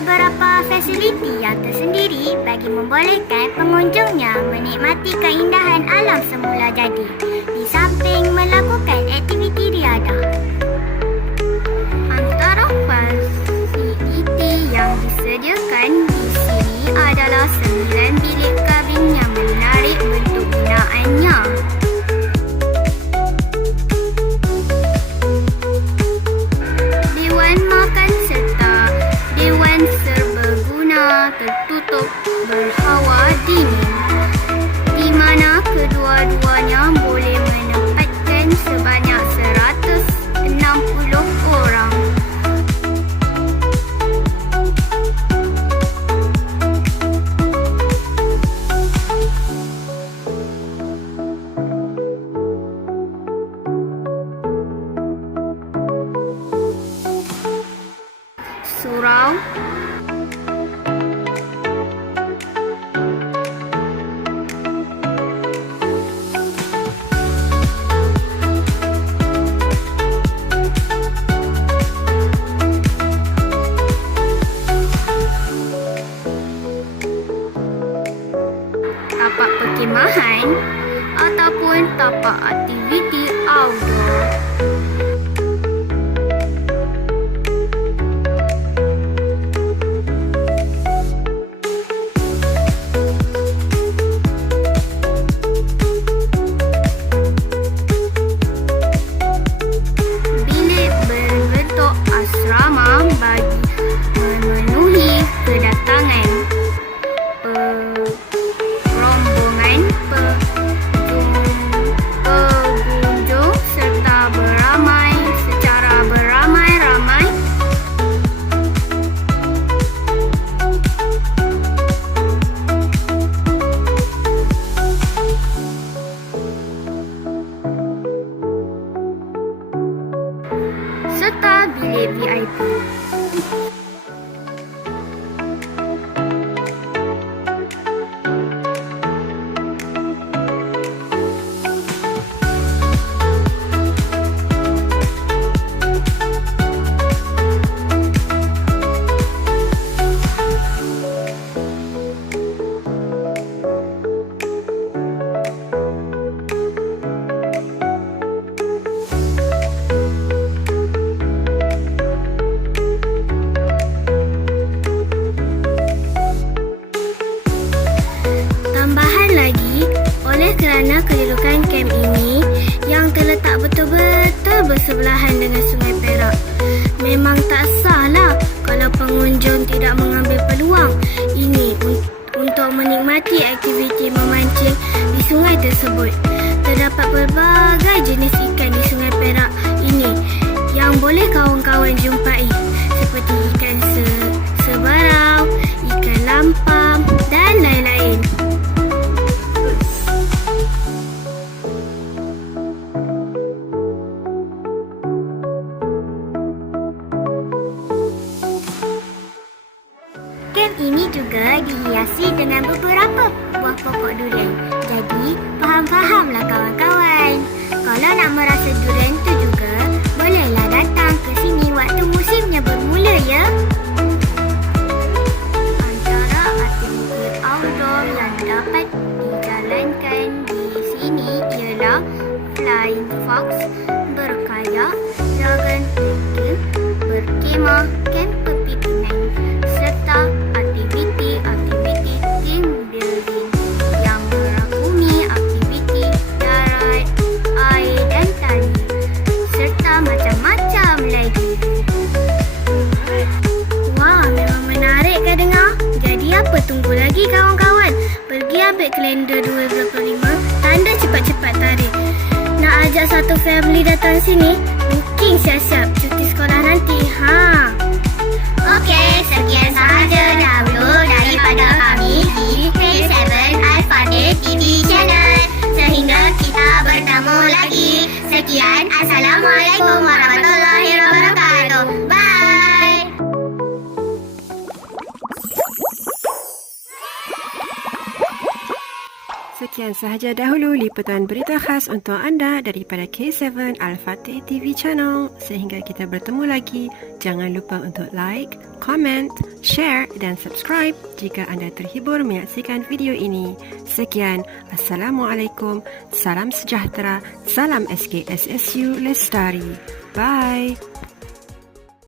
beberapa fasiliti yang tersendiri bagi membolehkan pengunjungnya menikmati keindahan alam semula jadi di samping melakukan aktiviti riadah. Berhawa dingin di mana kedua-duanya boleh menempatkan sebanyak 160 orang. Surau tapak perkemahan ataupun tapak aktiviti outdoor. Kedatangan pe- VIP. Tidak mengambil peluang ini un- untuk menikmati aktiviti memancing di sungai tersebut. Terdapat pelbagai jenis ikan di Sungai Perak ini yang boleh kawan-kawan jumpai seperti ikan se- juga dihiasi dengan beberapa buah pokok durian. Jadi, faham-fahamlah kawan-kawan. Kalau nak merasa durian tu juga, bolehlah datang ke sini waktu musimnya bermula ya. Antara aktiviti outdoor yang dapat dijalankan di sini ialah flying fox, berkayak, dragon trekking, berkemah, camp Ambil kalender 2025, tanda cepat-cepat tarikh. Nak ajak satu family datang sini? Booking siap-siap cuti sekolah nanti, ha? Okey, sekian sahaja dahulu daripada kami di K7 Alpha Day TV Channel. Sehingga kita bertemu lagi. Sekian, Assalamualaikum warahmatullahi Sekian sahaja dahulu liputan berita khas untuk anda daripada K7 Al-Fatih TV channel. Sehingga kita bertemu lagi, jangan lupa untuk like, comment, share dan subscribe jika anda terhibur menyaksikan video ini. Sekian, Assalamualaikum, salam sejahtera, salam SKSSU Lestari. Bye.